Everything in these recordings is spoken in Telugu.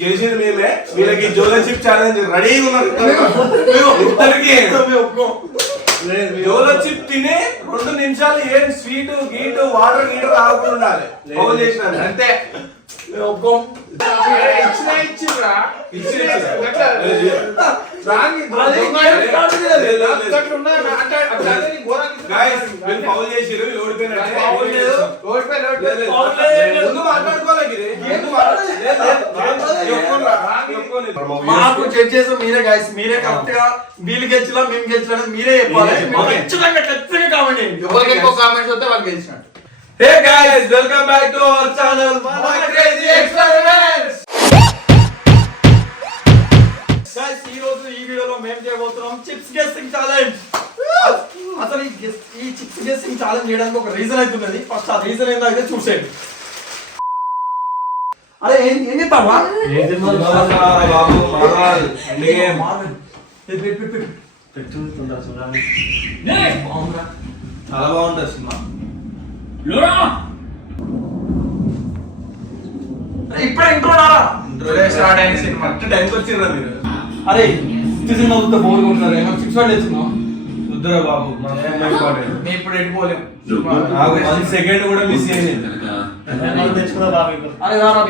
గెలిచింది మేమే. వీళ్ళకి జోలర్షిప్ ఛాలెంజ్ రెడీగా ఉన్నారు. జోలర్షిప్ తిని 2 నిమిషాలు ఏం స్వీట్ గీటు వాటర్ గీటు తాగకుండా ఉండాలి. పౌల్ చేసినాను అంతే. పౌల్ చేసిరు మాకు జడ్జెస్ మీరే గైస్, మీరే కరెక్ట్ గా వీళ్ళు గెలిచినా మేము గెలిచినా మీరే చెప్పాలి. ఖచ్చితంగా కామెంట్ చేయండి. ఎవరికి ఎక్కువ కామెంట్స్ వస్తే వాళ్ళు గెలిచినట్టు. Hey guys, welcome back to our channel crazy experiments. Guys, ఈ రోజు ఈ వీడియోలో మేము చేయబోతున్నాం చిప్స్ గెస్సింగ్ ఛాలెంజ్. అసలు ఈ చిప్స్ గెస్సింగ్ ఛాలెంజ్ చేయడానికి ఒక రీజన్ అయితే ఉన్నది. ఫస్ట్ ఆ రీజన్ ఏంటో అయితే చూసేయండి. అరే ఏం చెప్తావా చాలా బాగుంటుంది సినిమా. ఇప్పుడే ఇంట్రో రారా? స్టార్ట్ అయిన సినిమా టైంకి వచ్చిర్రా మీరు. అరే సినిమా చూస్తే బోర్ కొడుతున్నారు. ఏమన్నా చిప్స్ వాళ్ళు తెచ్చుకున్నాం వద్దురా బాబు, మేము ఇప్పుడు ఎట్టుకోలేము. సెకండ్ కూడా మిస్ అయ్యింది. అరే రారా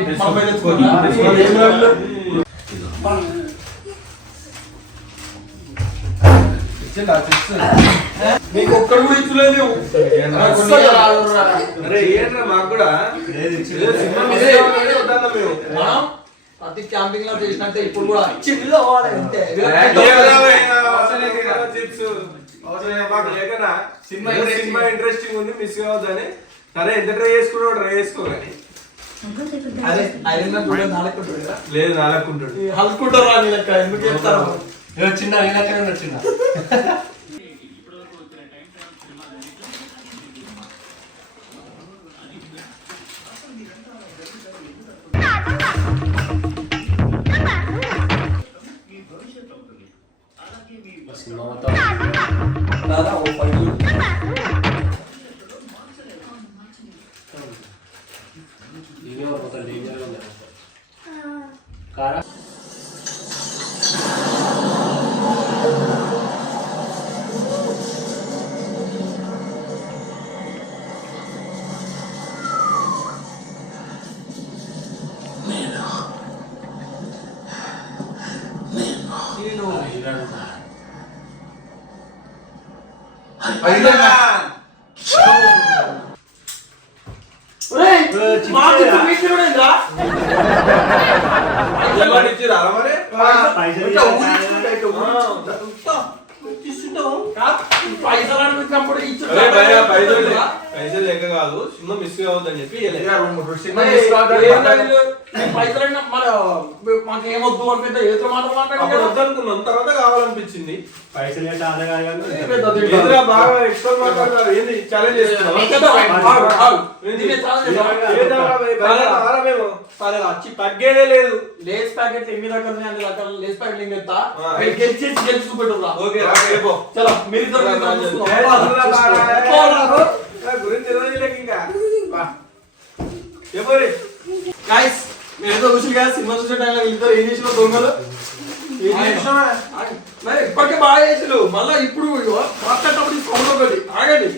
మీకు ఒక్కడు కూడా ఇచ్చలేదు. మాకు కూడా ప్రతి క్యాంపింగ్ లో చేసినట్టే ఇప్పుడు కూడా సినిమా ఇంట్రెస్టింగ్ ఉంది, మిస్ కావద్దని. సరే ఎంత ట్రై చేసుకున్నావు ట్రై చేసుకోవాలి. లేదు నాలకుంటాడు హల్కుంటారా ఎందుకు చెప్తారా? చిన్న చిన్న పైసలు లెక్క కాదు, సినిమా మిస్ కావద్దని చెప్పి మాకు ఏమొద్దు అంటే ఏదో మాట మాట్లాడుకున్నాం. తర్వాత కావాలనిపించింది. పైసలు బాగా ఎక్స్ట్రా మాట్లాడతారు. ఏంది ఛాలెంజ్ తగ్గేదే లేదు. లేస్ ప్యాకెట్ ఎన్ని రకాలు అన్ని రకాల లేస్ ప్యాకెట్ చెప్తా. గెలిచి చూపెట్టురా. చలో మీరు గైస్, మీరు చూసి కదా సినిమా చూసే టైంలో ఇద్దరు ఏం చేసిన దొంగలు ఇప్పటికే బాగా చేసారు. మళ్ళా ఇప్పుడు మాట్లాడేటప్పుడు సౌండ్ ఒకటి ఆగండి.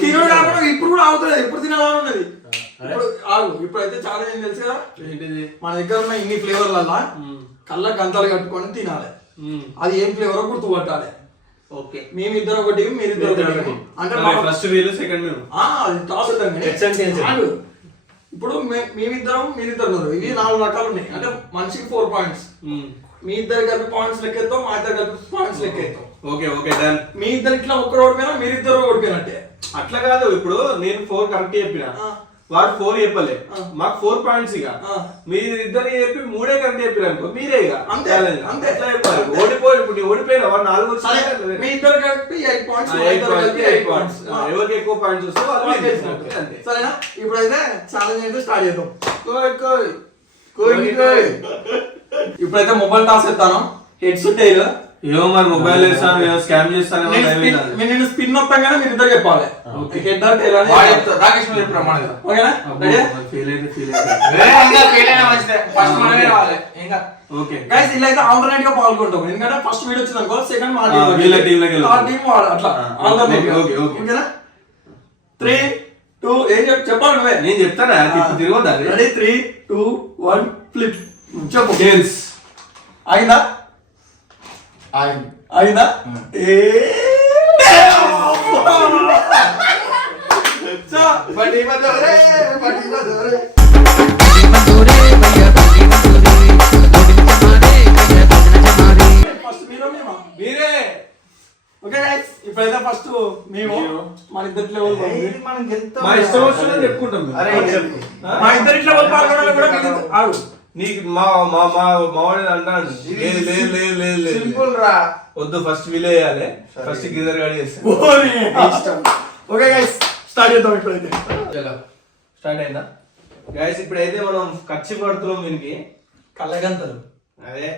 తినడు కాకుండా ఇప్పుడు కూడా ఆగుతుంది. ఎప్పుడు తినాలని ఉన్నది. ఇప్పుడు ఆగు. ఇప్పుడైతే చాలా ఏం తెలుసు కదా, మన దగ్గర ఉన్న ఇన్ని ఫ్లేవర్లల్లా కళ్ళ గంతలు కట్టుకొని తినాలి. అది ఏం ఫ్లేవర్ గుర్తుపట్టాలి. ఓకే, మేమిద్దరు ఒకటి మీరిద్దరు ఒకటి. అంటే ఫస్ట్ వీలు సెకండ్ వీలు టాస్ అవుతాం. ఇప్పుడు మేమిద్దరం మీరిద్దరు ఇవి 4 రకాలు ఉన్నాయి. అంటే మనిషికి 4 పాయింట్స్. మీ ఇద్దరు కలిపి పాయింట్స్ లెక్కేస్తాం, మా ఇద్దరు కలిపి పాయింట్స్ లెక్కేస్తాం. Okay okay done. మీ ఇద్దరు ఇట్లా ఒక్కరు ఓడిపోయినా మీరిద్దరు ఓడిపోయినట్టే. అట్లా కాదు, ఇప్పుడు నేను 4 కరెక్ట్ చెప్పిన, వాడు 4 చెప్పలే, మాకు 4 పాయింట్స్. ఇక మీరు ఇద్దరు చెప్పి 3 కరెక్ట్ చెప్పారు అనుకో, మీరే ఇక అంతే అంతే ఎట్లా చెప్పాలి. ఓడిపోయి ఇప్పుడు నేను ఓడిపోయినా వాడు 4 మీ ఇద్దరు కలిపి 8 పాయింట్స్. ఎవరికి ఎక్కువ పాయింట్స్ వస్తే సరేనా? ఇప్పుడైతే ఛాలెంజ్ అయితే స్టార్ట్ చేద్దాం. ఇప్పుడైతే మొబైల్ టాస్ ఎత్తాను. హెడ్స్ టైల్ ఏమో మరి మొబైల్ వేస్తాను ఏమో స్కామ్ చేస్తాను నేను స్పిన్ నొప్పగానే మీరు ఇద్దరు చెప్పాలి. ఓకే. హెడ్ ఆర్ టైల్ అని వాడు చెప్తాడు. రాకేష్ మీద చెప్పు ప్రమాణం. ఓకేనా? రెడీ? ఫీల్ అయితే ఫెయిల్ అయినా మంచిదే. ఫస్ట్ మనమే రావాలి. ఇంకా ఓకే గైస్ ఇలా అయితే ఆల్టర్నేట్ గా పాల్గొంటాం. ఎందుకంటే ఫస్ట్ వీడియో వచ్చింది అనుకో సెకండ్ మా టీం వీళ్ళ టీంలోకి వెళ్ళాలి. ఆ టీం వాడు అట్లా ఆల్టర్నేట్. ఓకే ఓకే ఓకేనా? 3 2 ఏం చెప్పాలి నువ్వే. నేను చెప్తానా తిరగొద్దా రెడీ 3 2 1 ఫ్లిప్. చెప్పు. గేమ్స్ అయిందా? ఆగింది. అయిందా? బట్టి బదోరే బట్టి బదోరే. ఫస్ట్ మీరు మేమా? మీరే ఓకే గైస్ ఇప్పుడైతే ఫస్ట్ మేము మన ఇద్దరి లెవెల్ మనం గెలుస్తాం. మా ఇష్టం వచ్చినట్టు చెప్పుకుంటాం మేము. అరే చెప్పు. మా ఇద్దరి లెవెల్ పాల్గొనాలి కూడా మీరు ఆగు. నీకు మా మా మా మావాడు అంటాను లేదు లేదు లేదు లేదు లేదు సింపుల్ రా. వద్దు ఫస్ట్ విలే వేయాలి ఫస్ట్ గిజర్ గాడి చేస్తాను ఓకే గైస్ స్టార్ట్ చేద్దాం ఇప్పుడైతే. చలో స్టార్ట్ అయిందా గైస్ ఇప్పుడైతే మనం ఖర్చు పడుతున్నాం దీనికి కళ్ళగంతలు. అదే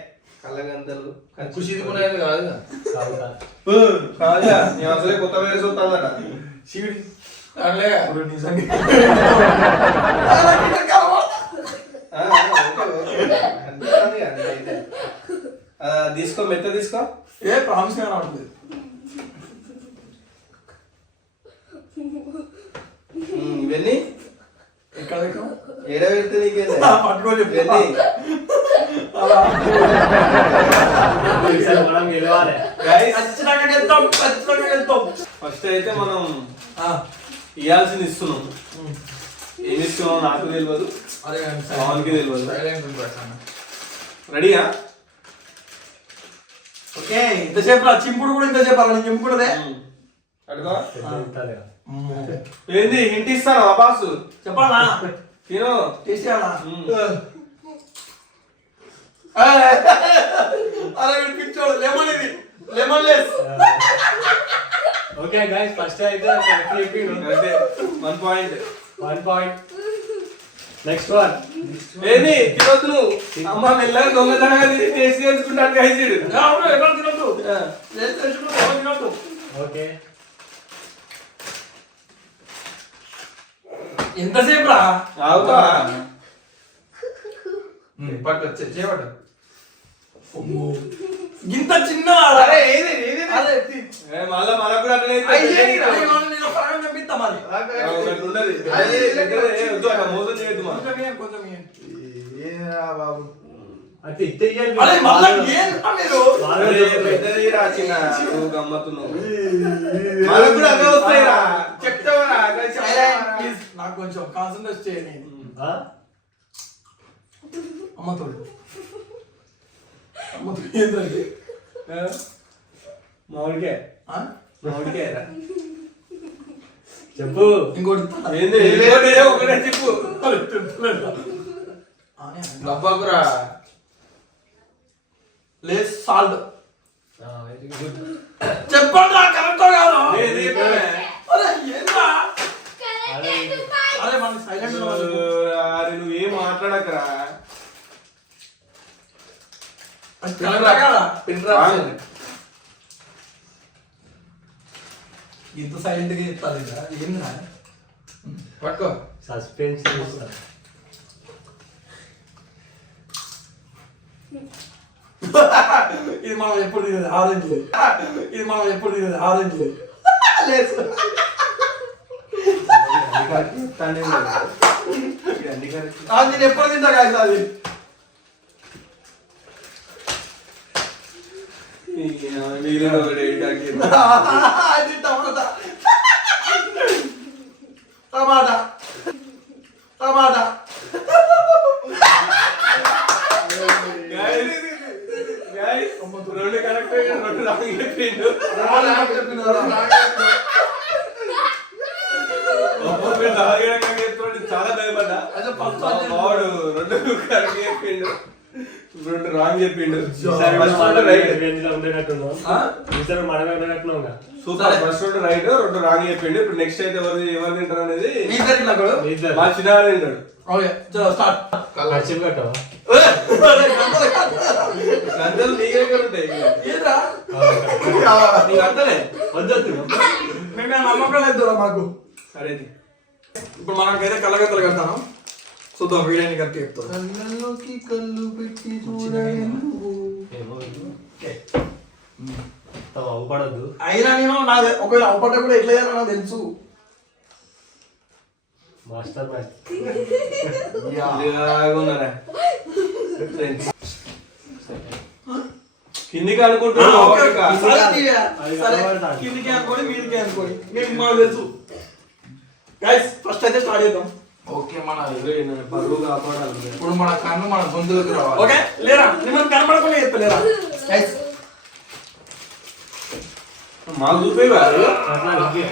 కళ్ళగంతలు ఖుషి కొనేది కాదు. కాదా నేను అసలే కొత్త వేసి వస్తానట శివుడి అట్లే తీసుకో మెత్త తీసుకో ఏ ప్రామిస్ గా రావట్లేదు. ఇవన్నీ ఎక్కడ పెట్టాం? ఏడ పెడితే నీకేంది పట్టుకొని చెప్పు. ఇవన్నీ Guys, ఖచ్చితంగా వెళ్తాం, ఖచ్చితంగా వెళ్తాం. ఫస్ట్ అయితే మనం ఇవ్వాల్సింది ఇస్తున్నాం. ఏమి ఇస్తున్నాం నాకు తెలియదు, అరే పవన్కి తెలియదు. సైలెంట్ ఉంటాను. రెడీయా? ఓకే ఇంతసేపు రా చింపుడు కూడా ఇంతసేపు అలా నేను చింపుడుదే. అడుగు ఏంది ఇంటి ఇస్తాను బాసు చెప్పాలా? తిను టేస్ట్ చేయాలా? అలా వినిపించాడు లెమన్, ఇది lemon less. Okay guys first అయితే కరెక్ట్ చెప్పిండు. అంటే 1 పాయింట్. 1 పాయింట్. Next one. ఏంది తినొద్దు నువ్వు. అమ్మ మెల్లగా దొంగతనంగా తిని టేస్ట్ చేసుకుంటాను గైసిడు. అవును ఎవరు తినొద్దు, టేస్ట్ చేసుకుంటూ ఎవరు తినొద్దు. ఓకే ఎంతసేపు రా? అవుతా పట్టు చేయబట్టు. ఇంత చిన్న అరే ఏది ఏది అదే మళ్ళా మనకు కూడా అట్లనే అయ్యే అవుతుంది. రా. నేను ఫరం పంపిస్తా మరి. ఒకటి ఉన్నది. అదే ఏ వద్దు, అట్లా మోసం చేయొద్దు మనం. కొంచెం ఇయ్యండి, కొంచెం ఇయ్యండి. ఏరా బాబు. అది ఇత్తేయాలి. అరే మళ్ళా ఏం రా మీరు? అరే, పెద్దది రా చిన్న, నువ్వు గమ్మత్తున్నావు. మనకు కూడా అవే వస్తాయిరా. చెప్తావరా ప్లీజ్ నాకు కొంచెం కాన్సంట్రేట్ చేయండి. అమ్మతోడు అమ్మతోడు ఏంటండి? మామిడికాయ మామిడికాయ రా. చెప్పు. ఇంకోటి ఏంది ఇంకోటి ఏదో ఒకటే చెప్పు. డబ్బాకురా. Lay's salt. Very good. చెప్పండి రా కరెక్ట్ కాదు. ఏంది చెప్పావే? అరే ఏంట్రా? అరే మన సైలెంట్ అరే నువ్వు ఏం మాట్లాడకరా. ఇంత సైలెంట్ గా చెప్తారు ఏంద్రా? పట్టుకో. సస్పెన్స్ చేస్తా. ఇది మనం ఎప్పుడు తినేది ఆరెంజ్. ఇది మనం ఎప్పుడు తినేది ఆరెంజ్. లేస్ నేను ఎప్పుడు తింటా కాదు అది. అది టమాటా టమాటా టమాటా. రెండు కరెక్ట్ రెండు రాంగ్ చెప్పిండు. చాలా భయపడ్డా. వాడు రెండు కరెక్ట్ చెప్పిండు, రెండు రాంగ్ చెప్పిండు. సూపర్. ఫస్ట్ రెండు రైట్, రెండు రాంగ్ చెప్పిండు. ఇప్పుడు నెక్స్ట్ అయితే ఎవరు తింటారు అనేది మా చిన్న తింటాడు. ఓకే చలో స్టార్ట్. చెప్పు కట్టవా? గంటలు నీ దగ్గర ఉంటాయి ఏంట్రా నీకు అర్థలే వద్దొద్దు. మేము నమ్మకం లేదు మాకు. సరే ఇప్పుడు మనకైతే కళ్ళగత్తలు కడతాను. చూద్దాం వీడియోని కరెక్ట్ చెప్తాను. కళ్ళలోకి కళ్ళు పెట్టి చూడండి ఏమో ఇది. మొత్తం అవ్వపడద్దు. అయినా నేను నాది ఒకవేళ అవపడ్డ కూడా ఎట్లా చేయాలో నాకు తెలుసు. Master match. ఉన్నారా కిందికి అనుకుంటున్నా కిందికి అనుకోండి మీదికి అనుకోండి మేము మాకు తెలుసు. గైస్ ఫస్ట్ అయితే స్టార్ట్ చేద్దాం. ఓకే మన పరువు కాపాడాలి ఇప్పుడు మన కన్ను మన గొంతులోకి రావాలి. ఓకే లేరా మిమ్మల్ని కనపడకుండా చెప్తలేరా గైస్? మాకు చూపేవారు అట్లా ఓకే.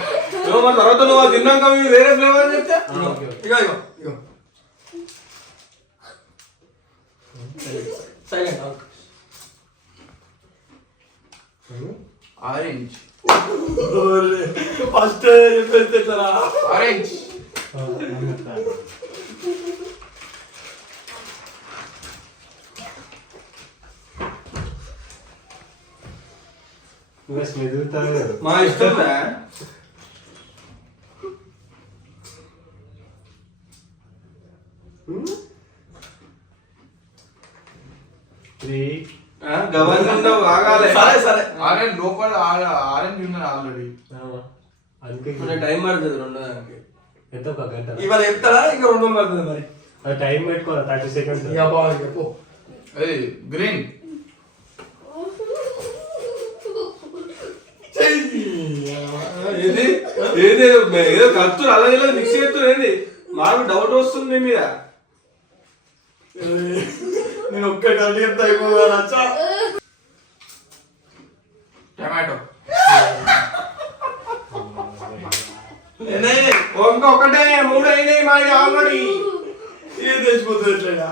మరి తర్వాత నువ్వు అది తిన్నాక వేరే ఫ్లేవర్ చెప్తే ఓకే. ఇగో ఇగో ఇగో సైలెంట్. ఆరెంజ్ ఫస్ట్ చెప్పేస్తారా? ఆరెంజ్ ఇంకా స్మెదుగుతారు. మా ఇష్టం 3 గవర్నమెంట్ ఉండవు ఆగాలి. సరే సరే ఆరెంజ్ లోపల ఆరెంజ్ ఉన్నది ఆల్రెడీ. అందుకే కొంచెం టైం పడుతుంది రెండో దానికి. ఎంత ఒక గంట. ఇవాళ చెప్తారా ఇంకా 2 రోజులు పడుతుంది మరి? అది టైం పెట్టుకోవాలి 30 seconds. ఇక బాగా చెప్పు. అది గ్రీన్ ఏది ఏది ఏదో కలుపుతున్నారు అలాగే మిక్స్ చేస్తున్నారు ఏంది మాకు డౌట్ వస్తుంది మీ మీద. నేను ఒక్క గంట చెప్తా అయిపోగా. టమాటో ఇంకొకటే 3 అయినాయి మాది ఆల్రెడీ. ఏం తెచ్చిపోతుంది ఎట్లయినా?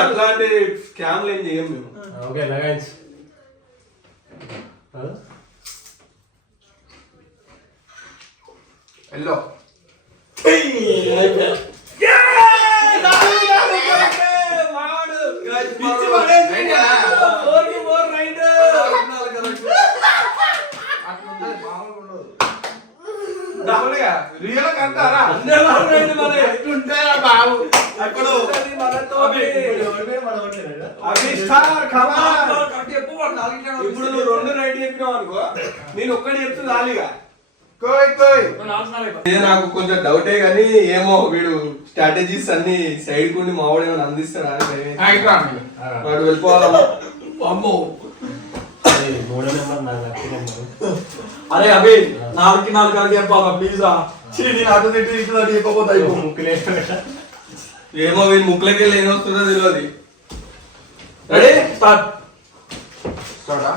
అట్లాంటి స్కామ్లు ఏం చేయం మేము. ఓకే లగైన్స్. ఎల్లో రియల్ అంటారా బాబు అక్కడ ఇప్పుడు నువ్వు 2 రైట్ చెప్పినావు అనుకో నేను ఒక్కటి చెప్తే చాలుగా. నాకు కొంచెం డౌటే గానీ ఏమో వీడు స్ట్రాటజీస్ అన్ని సైడ్ కుండి మావాడు ఏమైనా అందిస్తాడా వాడు వెళ్ళిపోవాలమ్మా. అమ్మో 3వ నెంబర్ నా లక్కీ నెంబర్. అరే అభి 4 కలిగి చెప్పాలా ప్లీజ్? నేను అటు తిట్టి ఇట్లా చెప్పబోతా. ముక్కులే. ఏమో వీడి ముక్కులకి వెళ్ళి ఏం వస్తుందో తెలియదు. Ready start. స్టార్టా?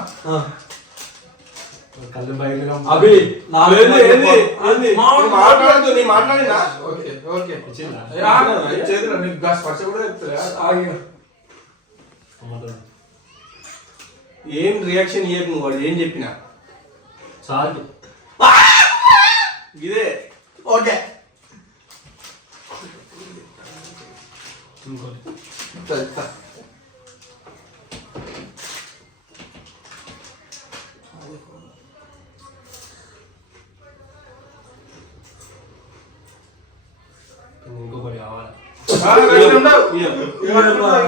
కళ్ళు బయలుగా. అభి మాట్లాడుతూ నీ మాట్లాడినా ఓకే ఓకే వచ్చిందా? చేతులు నీకు గా స్పర్శ కూడా చెప్తారా? ఏం రియాక్షన్ ఇయ్యకు నువ్వు వాడు ఏం చెప్పినా చాలు. ఇదే ఓకే ఇంకోటి. ఇంకొకటి కావాలి.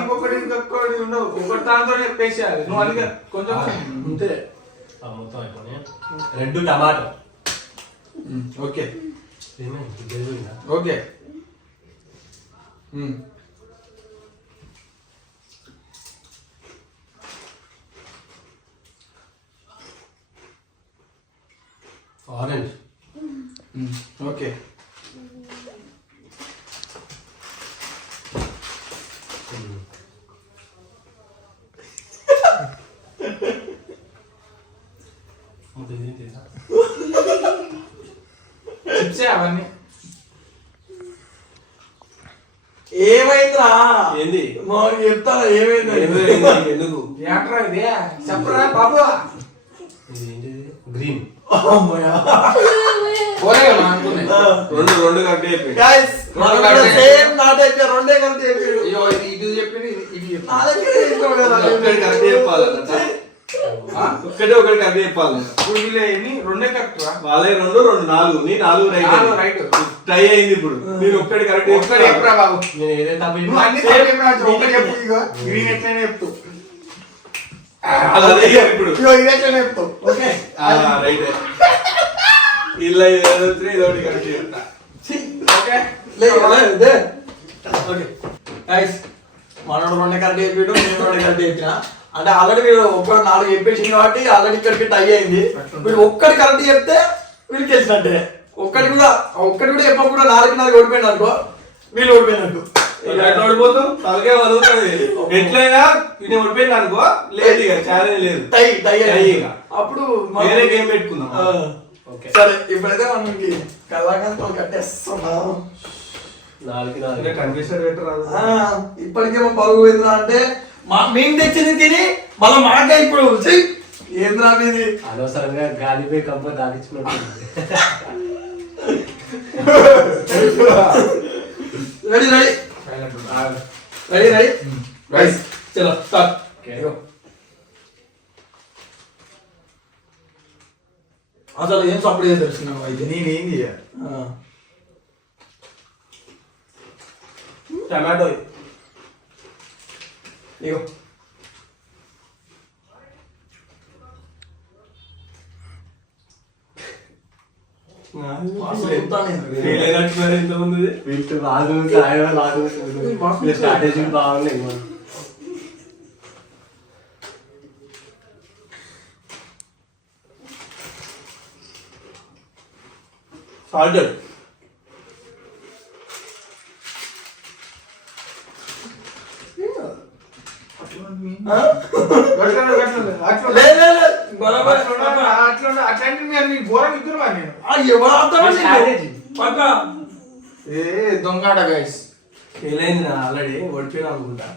ఇంకొకటి ఇంకొకటి ఉండవు. ఒకటి దాంతో చెప్పేసేయాలి నువ్వు అందుకే కొంచెం అంతే. మొత్తం అయిపోయి. 2 టమాటో. ఓకే ఏమైంది? Okay orange. ఓకే చిప్సే అవన్నీ. ఏమైందిరా? ఏంది చెప్తారా ఏమైంది? ఎందుకు ఏంట్రా ఇది చెప్పరా బాబు? గ్రీన్. రెండు కరెక్ట్ అయిపోయింది. Guys, మనం కూడా same నాట్ అయితే రెండే కలిపి చెప్పాడు. ఇది చెప్పింది ఇది చెప్పి నా దగ్గర తీసుకోడు కదా. ఒక్కటి కరెక్ట్ చెప్పాలన్నట. ఒకటి కరెక్ట్ చెప్పాలి. ఇప్పుడు వీళ్ళ ఎన్ని రెండే కరెక్ట్ రా వాళ్ళే రెండు నాలుగు, నీ నాలుగు నాలుగు రైట్ right. ట్రై అయింది. ఇప్పుడు మీరు ఒక్కటి కరెక్ట్ ఒక్కటి చెప్పరా బాబు నేను ఏదైతే తప్పు నువ్వు అన్ని తప్పు చెప్పినా ఒకటి చెప్పు ఇగో గ్రీన్ ఎట్లనే చెప్తావు ఇప్పుడు ఇగో ఇది ఎట్లనే చెప్తావు ఓకే రైట్ ఇలా ఇదొకటి కరెక్ట్ చెప్తా. ఓకే ఓకే గైస్, మనోడు రెండే కరెక్ట్ చెప్పాడు, నేను రెండే కరెక్ట్ చెప్పిన. అంటే ఆల్రెడీ మీరు ఒక్క 4 చెప్పేసింది కాబట్టి ఆల్రెడీ ఇక్కడికి టై అయింది. మీరు ఒక్కటి కరెక్ట్ చెప్తే వీళ్ళు చేసినట్టే. ఒక్కటి కూడా చెప్పకుండా 4 ఓడిపోయిన అనుకో, వీళ్ళు ఓడిపోయినట్టు. ఓడిపోతాం తలకే వదులుతుంది. ఎట్లయినా నేను ఓడిపోయింది అనుకో, లేదు ఇక ఛాలెంజ్ లేదు, టై టై ఇక అప్పుడు వేరే గేమ్ పెట్టుకుందాం. సరే, ఇప్పుడైతే మనకి కళ్ళాకాంతలు కట్టేస్తున్నాం. 4-4. కన్ఫ్యూషన్ పెట్టరాదు. ఇప్పటికేమో పరుగు పోయిందా అంటే మేము తెచ్చింది తిని మళ్ళీ మాకే ఇప్పుడు ఏంద్రా మీది. అనవసరంగా గాలిపై కంప దాటించినట్టు. రెడీ రెడీ రెడీ రెడీ రైస్ చలో స్టార్ట్. అసలు ఏం సపోర్ట్ చేసి తెలుసుకున్నావు అయితే నేనేం చేయాలి టమాటో ఇగో ఇంతకుముందు వీళ్ళు స్ట్రాటజీ బాగున్నాయి. సాల్టెడ్ అట్లాంటి ఘోరం ఇద్దరు నేను ఏ దొంగాట గైస్ ఫెయిల్ ఆల్రెడీ ఓడిపోయినా అనుకుంటా.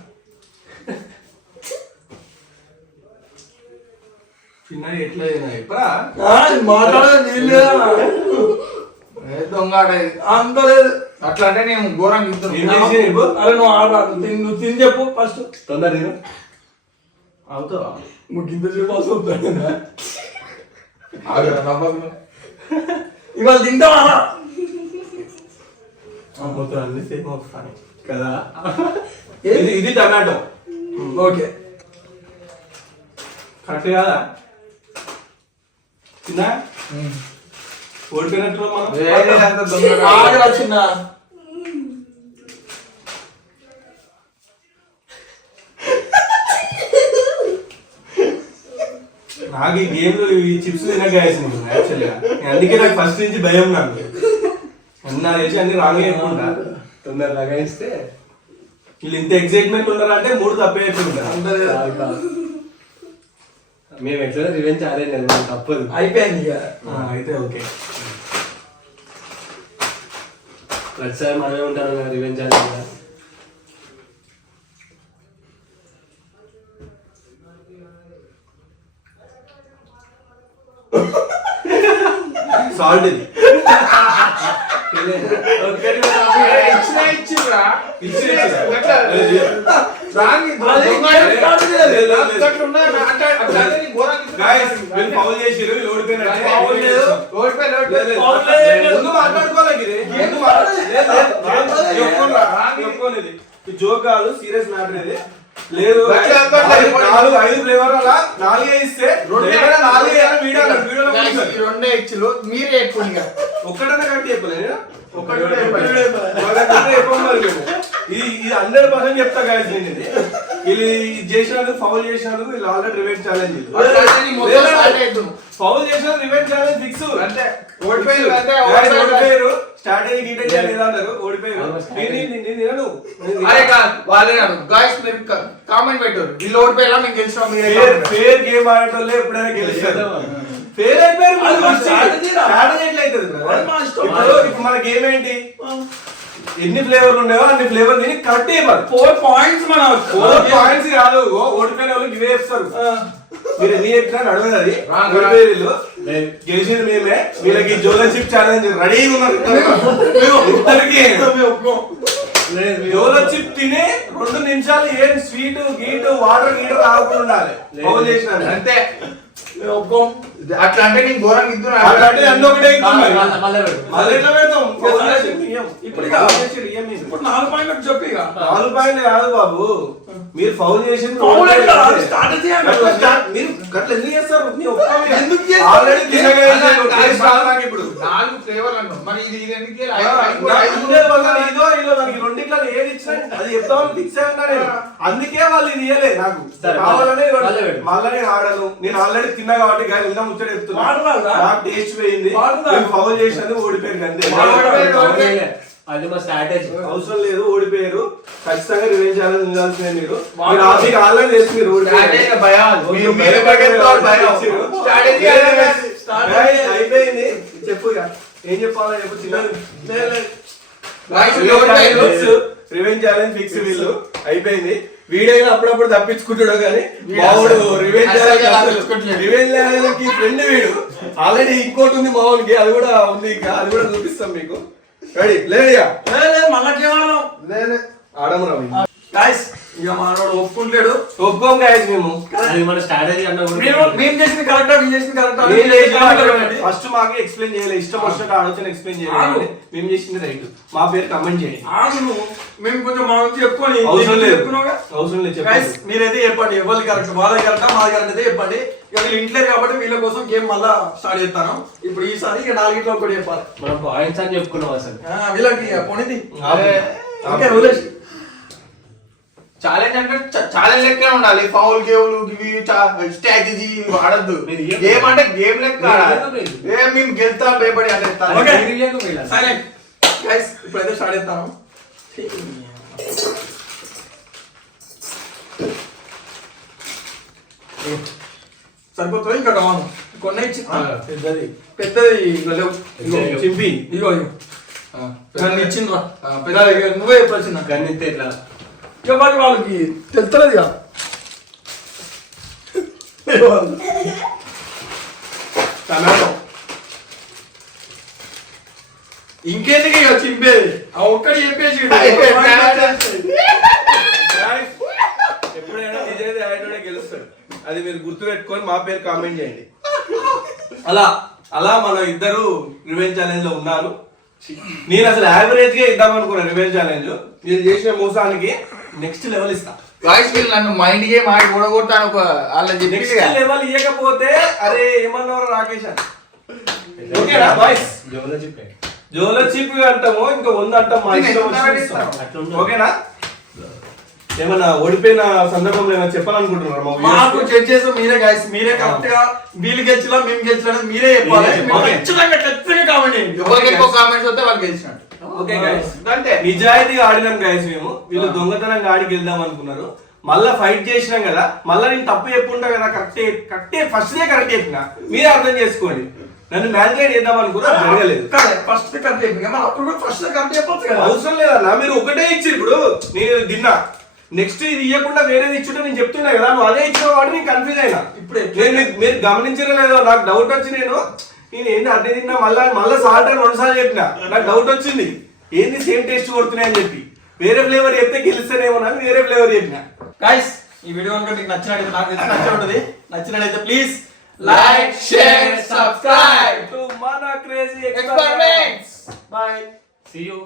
చిన్న ఎట్లా ఎప్పుడా ఏ దొంగాట అంత లేదు. అట్లా అంటే నేను ఘోరంగా ఇద్దరు అరే నువ్వు నువ్వు తిని చెప్పు ఫస్ట్. తొందర నేను అవుతావా? నువ్వు గింత చెప్పు అసలు నవ్వకు ఇవాళ తింటావా? మొత్తం అన్ని సేమ్ వస్తాను కదా. ఇది టమాటో. ఓకే కరెక్ట్ కదా? చిన్న ఓడిపోయినట్టు మనం ఆగరా చిన్న. నాకు ఈ గేమ్ ఈ చిప్స్ తినక యాక్చువల్గా అందుకే నాకు ఫస్ట్ నుంచి భయం. నాకు అన్నా చేసి అన్ని రాంగ్ అయిపోతుంటా. తొందర లగాయిస్తే వీళ్ళు ఇంత ఎగ్జైట్మెంట్ ఉన్నారంటే 3 తప్పే అయిపోతుంటారు. మేము ఎట్లా రివెంజ్ ఛాలెంజ్ అది తప్పదు. అయిపోయింది ఇక. అయితే ఓకే. ప్రతిసారి మనమే ఉంటాను రివెంజ్ ఛాలెంజ్. సాల్ట్ ఇది ఇచ్చిరా ఫౌల్ చేసిరు జోక్ కాదు, సీరియస్ మ్యాటర్ ఇది. లేదు 4-5 ఫ్లేవర్ అలా 4 ఇస్తే 2 ఇచ్చిలు మీరే ఎక్కువ ఒక్కడన్నా కరెక్ట్ చెప్పలేదు. ఇది 100% చెప్తా గాయస్. నేను ఇది వీళ్ళు చేసినందుకు ఫౌల్ చేసినందుకు వీళ్ళు ఆల్రెడీ రివెంజ్ ఛాలెంజ్. ఫౌల్ చేసిన రివెంజ్ ఛాలెంజ్ ఫిక్స్. అంటే ఓడిపోయారు స్ట్రాటజీ గీటెక్ లేదన్నారు, ఓడిపోయారు. కామెంట్ పెట్టారు వీళ్ళు ఓడిపోయేలా మేము గెలిచాం. ఫేర్ గేమ్ ఆడేటోళ్ళే ఎప్పుడైనా గెలుస్తారు. ఫెయిల్ అయిపోయారు. స్ట్రాటజీ ఎట్లయితుంది? ఇప్పుడు మన గేమ్ ఏంటి? ఎన్ని ఫ్లేవర్లు ఉన్నాయో అన్ని ఫ్లేవర్ తిని కరెక్ట్ 4 పాయింట్స్ మన 4 పాయింట్స్ కాదు. ఓడిపోయిన వాళ్ళకి ఇవే చెప్తారు. మీరు ఎన్ని చెప్పినా నడవదు అది. రాంగ్ ఓడిపోయారు వీళ్ళు. గెలిచింది మేమే. వీళ్ళకి జోలర్షిప్ ఛాలెంజ్ రెడీగా ఉన్నారు ఇద్దరికి. జోలర్షిప్ తిని 2 నిమిషాలు ఏం స్వీట్ గీటు వాటర్ గీటర్ తాగకుండా ఉండాలి. ఫౌల్ చేసిన అంతే అట్లా అంటే నేను ఘోరంగా ఇద్దరు అట్లాంటి అన్ని ఒకటే ఇస్తాం మరి. మళ్ళీ పెట్టు. మళ్ళీ ఎట్లా పెడతాం? ఫౌల్ చేసి ఇయ్యం. ఇప్పుడు ఇప్పుడు 4 పాయింట్లు చెప్పి ఇక 4 పాయింట్లు కాదు బాబు, మీరు ఫౌల్ చేసింది ఫౌల్ అంటే అది స్ట్రాటజీ అంటే మీరు గట్ల ఎందుకు చేస్తారు? నీ ఒక్కమే. ఎందుకు చేస్తారు? ఆల్రెడీ తినగలిగాను. టేస్ట్ రాదు నాకు ఇప్పుడు. 4 ఫ్లేవర్లు అన్నాం మరి ఇది ఎందుకు నాకు ఉండేది వల్ల ఇదో ఇదో నాకు రెండిట్లో ఏది ఇచ్చినా అది చెప్తామని ఫిక్స్ అయ్యా నేను. అందుకే వాళ్ళు ఇది ఇయ్యలేదు నాకు. సరే, కావాలనే మళ్ళీ పెట్టు. మళ్ళీ నేను ఆడను. నేను ఆల్రెడీ తిన్నా కాబట్టి గాయ ఉన్న ముచ్చట చెప్తున్నా. వాడరాదా? నాకు టేస్ట్ పోయింది. వాడరా? నేను ఫౌల్ చేసినందుకు ఓడిపోయింది అంతే. ఓడిపోయలే. అది మా స్ట్రాటజీ. అవసరం లేదు, ఓడిపోయారు. ఖచ్చితంగా రివెంజ్ చేయాలని ఉండాల్సిందే. మీరు మీకు ఆల్రెడీ తెలుసు మీరు ఓడిపోయారు. అయిపోయింది. చెప్పు ఇక. ఏం చెప్పాలో చెప్పు. Revenge challenge fix. వీళ్ళు అయిపోయింది. వీడైనా అప్పుడప్పుడు తప్పించుకుంటాడు కానీ మావుడు రివెంజ్ కి ఫ్రెండ్ వీడు. ఆల్రెడీ ఇంకోటి ఉంది మావుడికి, అది కూడా ఉంది. ఇంకా అది కూడా చూపిస్తాం మీకు. రెడీ లేడియా మళ్ళీ ఆడము రావు. గాయస్ ఇక మనోడు ఒప్పుకుంటాడు. ఒప్పుకోం గాయస్ మేము. అది మన స్ట్రాటజీ అన్న మేము చేసింది కరెక్టా, మేము చేసింది కరెక్టా? ఫస్ట్ మాకు ఎక్స్ప్లెయిన్ చేయాలి. ఇష్టం వచ్చినట్టు ఆలోచన ఎక్స్ప్లెయిన్ చేయాలి. మేము చేసింది రైట్. మా పేరు కమెంట్ చేయండి. మేము కొంచెం మా నుంచి చెప్పుకొని అవసరం లేదు. చెప్పుకున్నావుగా. అవసరం లేదు. Guys, చెప్పండి. మీరైతే చెప్పండి ఎవరు కరెక్ట్, వాళ్ళది కరెక్టా మాది కరెక్ట్ అయితే చెప్పండి. ఇక వీళ్ళు ఇంట్లో కాబట్టి వీళ్ళ కోసం గేమ్ మళ్ళా స్టార్ట్ చేస్తాను. ఇప్పుడు ఈసారి ఇక 4 ఒకటి చెప్పాలి. మనం పాయింట్స్ అని చెప్పుకున్నాం అసలు. వీళ్ళకి పోనీది ఓకే, వదిలేసి. ఛాలెంజ్ అంటే ఛాలెంజ్ లెక్క ఉండాలి. ఫౌల్ గేమ్లు ఇవి స్ట్రాటజీ వాడద్దు. గేమ్ అంటే గేమ్ లెక్క ఆడాలి. మేము గెలుతా భయపడి అంటే Okay. సరే గైస్ ఇప్పుడైతే స్టార్ట్ చేస్తాను. సరిపోతుంది ఇంకా కావాలి కొన్ని ఇచ్చి పెద్దది పెద్దది ఇగో లేవు. ఇగో చింపి. ఇగో ఇగో నన్ను ఇచ్చిండ్రా పెద్దది. ఇక నువ్వే చెప్పాల్సింది. గన్నితే ఎట్లా ఇక మరి వాళ్ళకి తెలుస్తలేదు ఇక. టమాటో. ఇంకెందుకు ఇక చింపేది? ఆ ఒక్కటి చెప్పేసి ఎప్పుడైనా నిజాయితీ ఆడేటోడే గెలుస్తాడు. అది మీరు గుర్తు పెట్టుకొని మా పేరు కామెంట్ చేయండి. అలా అలా మనం ఇద్దరు రివెంజ్ ఛాలెంజ్ లో ఉన్నారు. నేను అసలు యావరేజ్ గా ఇద్దాం అనుకున్నా రివెంజ్ ఛాలెంజ్. మీరు చేసిన మోసానికి నెక్స్ట్ లెవెల్ ఇస్తా. వాయిస్ వీళ్ళు నన్ను మైండ్ గేమ్ ఆడి ఓడగొట్టాను. ఒక వాళ్ళ నెక్స్ట్ లెవెల్ ఇవ్వకపోతే అరే ఏమన్నారు రాకేష్ అని. ఓకేనా బాయ్స్? జోలో చిప్ అంటాము, ఇంకా 100 అంటాం. మా ఇష్టం వచ్చినట్టు ఇస్తాం. ఓకేనా? ఏమన్నా ఓడిపోయిన సందర్భంలో ఏమైనా చెప్పాలనుకుంటున్నారు? మాకు జడ్జెస్ మీరే గైస్, మీరే కరెక్ట్ గా వీళ్ళు గెలిచినా మేము గెలిచినా మీరే చెప్పాలి. ఖచ్చితంగా కామెంట్ చేయండి. ఎవరికి ఎక్కువ కామెంట్స్ వస్తే వాళ్ళు గెలిచినట్టు. ఓకే గైస్, అంటే నిజాయితీగా ఆడినాం గైస్. మేము వీళ్ళు దొంగతనంగా ఆడికి వెళ్దాం అనుకున్నారు. మళ్ళా ఫైట్ చేసినాం కదా, మళ్ళా నేను తప్పు చెప్పుంటా కదా. కరెక్టే ఫస్ట్ డే కరెక్ట్ చెప్పిన. మీరే అర్థం చేసుకోండి. నన్ను మ్యాన్లైన్ చేద్దాం అనుకున్నా, జరగలేదు. ఫస్ట్ కరెక్ట్ చెప్పిన అప్పుడు కూడా ఫస్ట్ కరెక్ట్ చెప్పొచ్చు కదా. అవసరం లేదన్నా, మీరు ఒకటే ఇచ్చి. ఇప్పుడు నేను తిన్నా, నెక్స్ట్ ఇది ఇవ్వకుండా వేరేది ఇచ్చుంటే నేను చెప్తున్నా కదా. నువ్వు అదే ఇచ్చిన వాటి నేను కన్ఫ్యూజ్ అయినా. ఇప్పుడు మీరు గమనించడం లేదో, నాకు డౌట్ వచ్చి నేను ఏంటి అదే తిన్నా, మళ్ళీ సాల్ట్ 2 సార్లు చెప్పిన. నాకు డౌట్ వచ్చింది ఏంది సేమ్ టేస్ట్ కొడుతున్నాయి అని చెప్పి. వేరే ఫ్లేవర్ చెప్తే గెలుస్తానేమో అని వేరే ఫ్లేవర్ చెప్పిన. గైస్ ఈ వీడియో కనుక మీకు నచ్చినట్లయితే, నాకు తెలిసి నచ్చే ఉంటుంది, నచ్చినట్లయితే please like, share, subscribe to మన crazy experiments. Bye. See you.